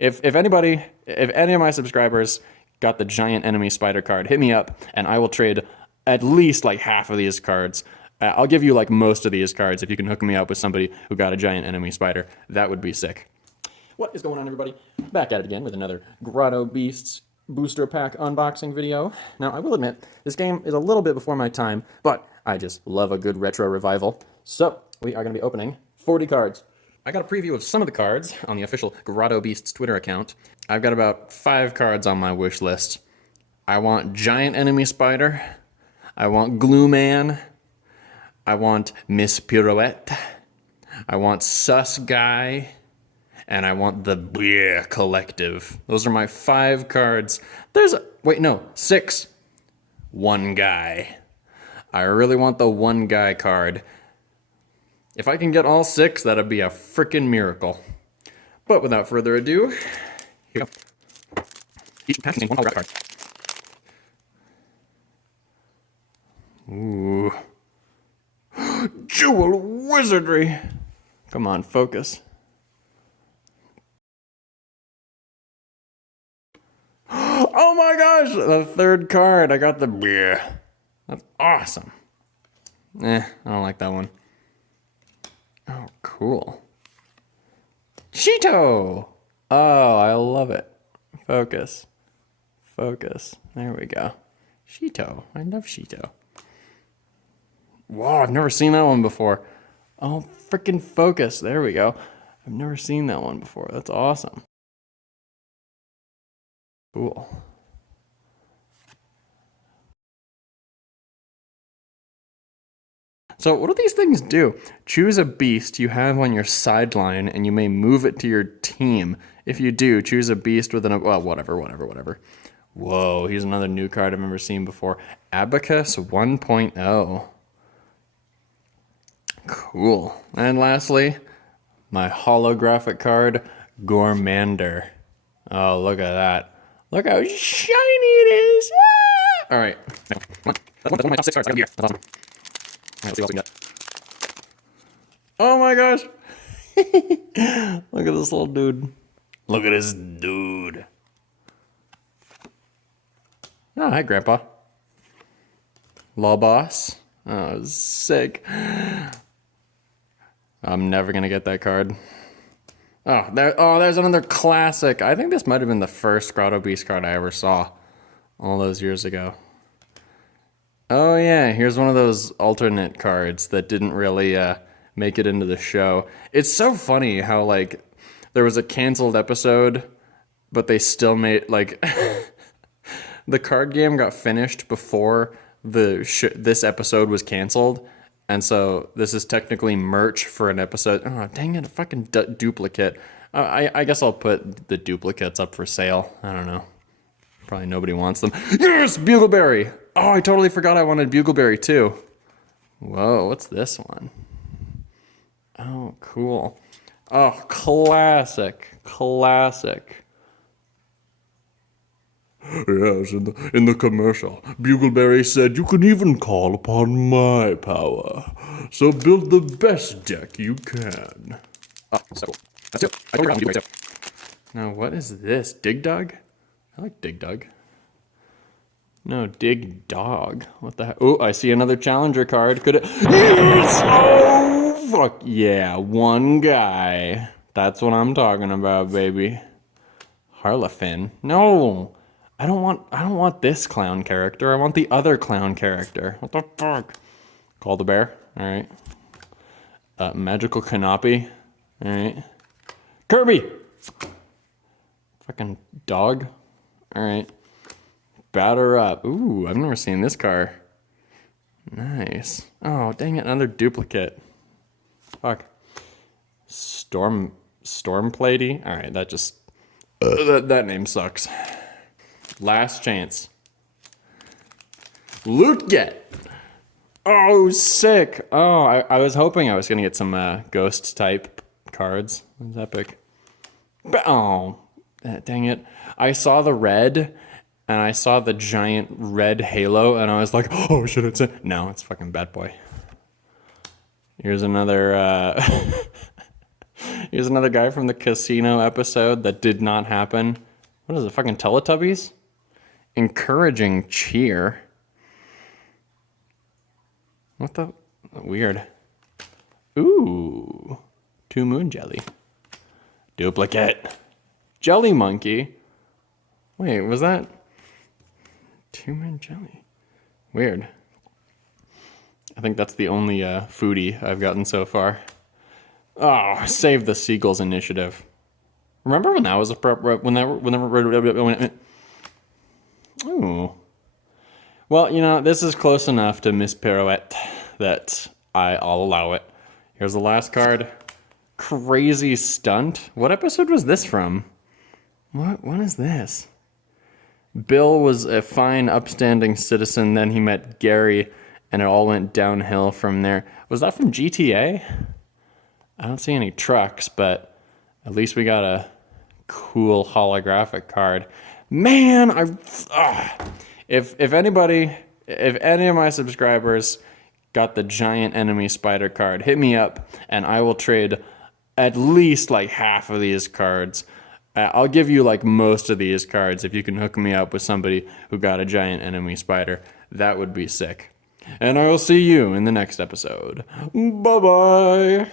If any of my subscribers got the giant enemy spider card, hit me up and I will trade at least like half of these cards. I'll give you like most of these cards if you can hook me up with somebody who got a giant enemy spider. That would be sick. What is going on, everybody? Back at it again with another GrottoBeasts booster pack unboxing video. Now, I will admit, this game is a little bit before my time, but I just love a good retro revival. So, we are going to be opening 40 cards. I got a preview of some of the cards on the official GrottoBeasts Twitter account. I've got about 5 cards on my wish list. I want Giant Enemy Spider. I want Glue Man. I want Miss Pirouette. I want Sus Guy. And I want the Beer Collective. Those are my 5 cards. Wait, no, 6. One guy. I really want the one guy card. If I can get all 6, that'd be a freaking miracle. But without further ado, here we go. Each pack contains 1 holographic card. Ooh. Jewel Wizardry. Come on, focus. Oh my gosh, the 3rd card. I got the beer. That's awesome. I don't like that one. Oh, cool. Cheeto! Oh, I love it. Focus. Focus. There we go. Cheeto. I love Cheeto. Whoa, I've never seen that one before. Oh, freaking focus. There we go. I've never seen that one before. That's awesome. Cool. So what do these things do? Choose a beast you have on your sideline and you may move it to your team. If you do, choose a beast with well, whatever. Whoa, here's another new card I've never seen before. Abacus 1.0. Cool. And lastly, my holographic card, Gourmander. Oh, look at that. Look how shiny it is! Ah! All right. That's one of my top 6 cards. I got beer. That's awesome. All right, let's see what else we can get. Oh my gosh! Look at this little dude. Look at this dude. Oh, hi, Grandpa. Law Boss. Oh, sick. I'm never gonna get that card. There's another classic. I think this might have been the first GrottoBeast card I ever saw all those years ago. Oh yeah, here's one of those alternate cards that didn't really make it into the show. It's so funny how like there was a canceled episode, but they still made like the card game got finished before this episode was canceled. And so this is technically merch for an episode. Oh, dang it, a fucking duplicate. I guess I'll put the duplicates up for sale. I don't know. Probably nobody wants them. Yes, Bugleberry! Oh, I totally forgot I wanted Bugleberry too. Whoa, what's this one? Oh, cool. Oh, classic. Yes, in the commercial, Bugleberry said you can even call upon my power. So build the best deck you can. Oh, so cool. That's it. I totally forgot Bugleberry too. Now, what is this? Dig Dug? I like Dig Dug. No, Dig Dog. What the heck? Oh, I see another challenger card. Could it? Yes! Oh, fuck yeah. One guy. That's what I'm talking about, baby. Harlequin. No. I don't want this clown character. I want the other clown character. What the fuck? Call the bear. All right. Magical Canopy. All right. Kirby. Fucking dog. All right. Batter up. Ooh, I've never seen this car. Nice. Oh, dang it, another duplicate. Fuck. Stormplady? All right, that just that name sucks. Last chance. Loot get. Oh, sick. Oh, I was hoping I was gonna get some ghost type cards. That's epic. Oh, dang it. I saw the red and I saw the giant red halo and I was like, oh shit, it's it. No, it's fucking Bat Boy. Here's another Here's another guy from the casino episode that did not happen. What is it, fucking Teletubbies? Encouraging cheer. What the? Weird. Ooh. 2 moon jelly. Duplicate. Jelly monkey. Wait, was that? 2 moon jelly. Weird. I think that's the only foodie I've gotten so far. Oh, save the Seagulls initiative. Remember when that was a Ooh. Well, you know, this is close enough to Miss Pirouette that I'll allow it. Here's the last card. Crazy Stunt. What episode was this from? What is this? Bill was a fine, upstanding citizen. Then he met Gary, and it all went downhill from there. Was that from GTA? I don't see any trucks, but at least we got a cool holographic card. Man, if any of my subscribers got the giant enemy spider card, hit me up, and I will trade at least like half of these cards. I'll give you like most of these cards if you can hook me up with somebody who got a giant enemy spider. That would be sick. And I will see you in the next episode. Bye-bye.